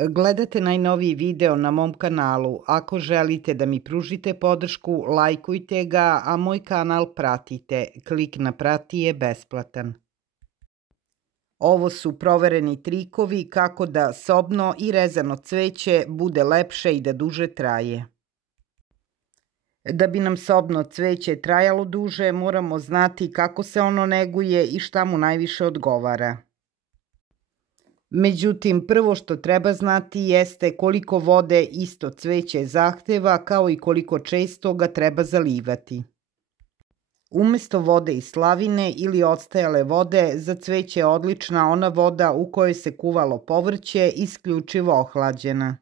Gledate najnoviji video na mom kanalu. Ako želite da mi pružite podršku, lajkujte ga, a moj kanal pratite. Klik na prati je besplatan. Ovo su provereni trikovi kako da sobno i rezano cveće bude lepše i da duže traje. Da bi nam sobno cveće trajalo duže, moramo znati kako se ono neguje i šta mu najviše odgovara. Međutim, prvo što treba znati jeste koliko vode isto cveće zahteva, kao i koliko često ga treba zalivati. Umesto vode iz slavine ili ostajale vode, za cveće je odlična ona voda u kojoj se kuvalo povrće, isključivo ohlađena.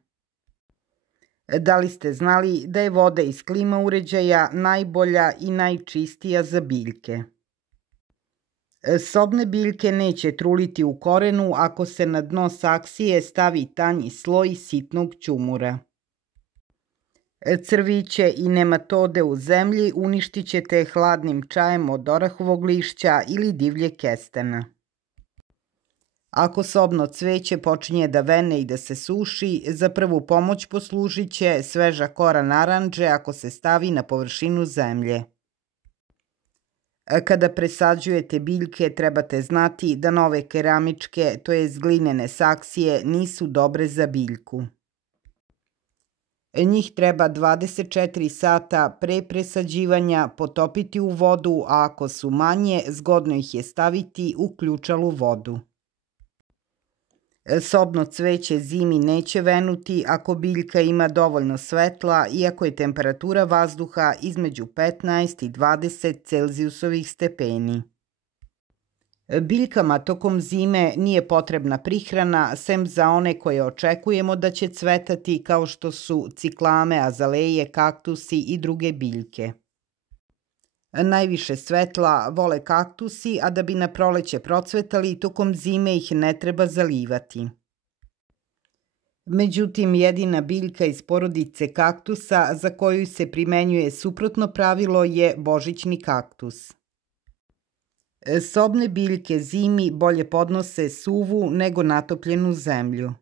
Da li ste znali da je voda iz klima uređaja najbolja i najčistija za biljke? Sobne biljke neće truliti u korenu ako se na dno saksije stavi tanji sloj sitnog ćumura. Crviće i nematode u zemlji uništit ćete hladnim čajem od orahovog lišća ili divljeg kestena. Ako sobno cveće počinje da vene i da se suši, za prvu pomoć poslužit će sveža kora narandže ako se stavi na površinu zemlje. Kada presađujete biljke, trebate znati da nove keramičke, to jest glinene saksije, nisu dobre za biljku. Njih treba 24 sata pre presađivanja potopiti u vodu, a ako su manje, zgodno ih je staviti u ključalu vodu. Sobno cveće zimi neće venuti ako biljka ima dovoljno svetla i ako je temperatura vazduha između 15 i 20 Celzijusovih stepeni. Biljkama tokom zime nije potrebna prihrana, sem za one koje očekujemo da će cvetati, kao što su ciklame, azaleje, kaktusi i druge biljke. Najviše svetla vole kaktusi, a da bi na proleće procvetali, tokom zime ih ne treba zalivati. Međutim, jedina biljka iz porodice kaktusa za koju se primenjuje suprotno pravilo je božićni kaktus. Sobne biljke zimi bolje podnose suvu nego natopljenu zemlju.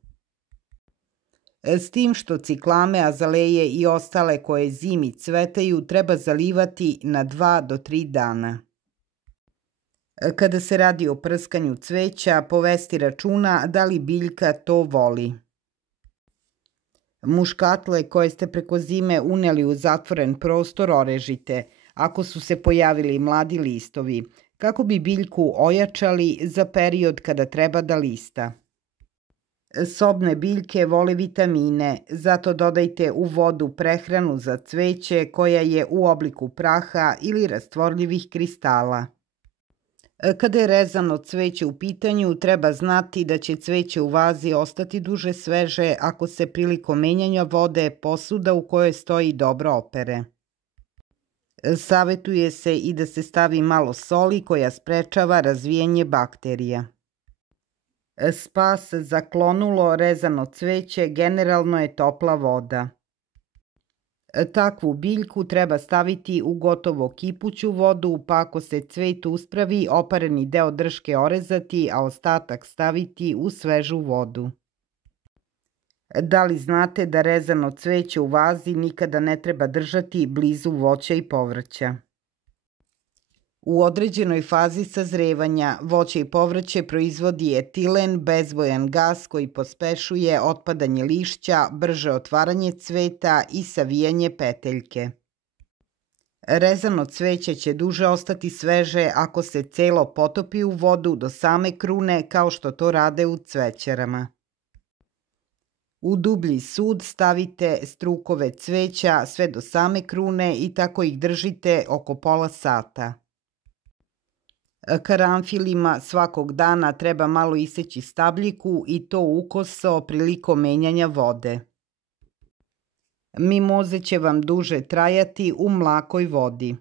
S tim što ciklame, azaleje i ostale koje zimi cvetaju treba zalivati na 2 do 3 dana. Kada se radi o prskanju cveća, povesti računa da li biljka to voli. Muškatle koje ste preko zime uneli u zatvoren prostor orežite, ako su se pojavili mladi listovi, kako bi biljku ojačali za period kada treba da lista. Sobne biljke vole vitamine, zato dodajte u vodu prehranu za cveće koja je u obliku praha ili rastvorljivih kristala. Kada je rezano cveće u pitanju, treba znati da će cveće u vazi ostati duže sveže ako se prilikom menjanja vode posuda u kojoj stoji dobro opere. Savetuje se i da se stavi malo soli koja sprečava razvijanje bakterija. Spas za klonulo rezano cveće generalno je topla voda. Takvu biljku treba staviti u gotovo kipuću vodu, pa ako se cvet uspravi, opareni deo drške orezati, a ostatak staviti u svežu vodu. Da li znate da rezano cveće u vazi nikada ne treba držati blizu voća i povrća? U određenoj fazi sazrevanja voće i povrće proizvodi etilen, bezbojan gas koji pospešuje otpadanje lišća, brže otvaranje cveta i savijanje peteljke. Rezano cveće će duže ostati sveže ako se celo potopi u vodu do same krune, kao što to rade u cvećarama. U dublji sud stavite strukove cveća sve do same krune i tako ih držite oko pola sata. Karanfilima svakog dana treba malo iseći stabljiku i to ukoso prilikom menjanja vode. Mimoze će vam duže trajati u mlakoj vodi.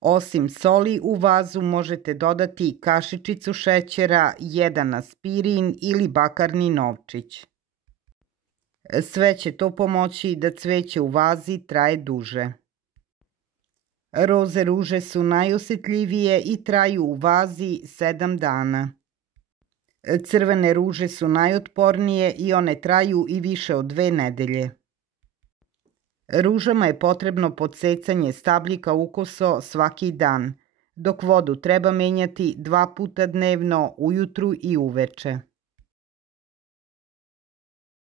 Osim soli, u vazu možete dodati kašičicu šećera, 1 aspirin ili bakarni novčić. Sve će to pomoći da cveće u vazi traje duže. Roze ruže su najosjetljivije i traju u vazi 7 dana. Crvene ruže su najotpornije i one traju i više od 2 nedelje. Ružama je potrebno podsecanje stabljika ukoso svaki dan, dok vodu treba menjati 2 puta dnevno, ujutru i uveče.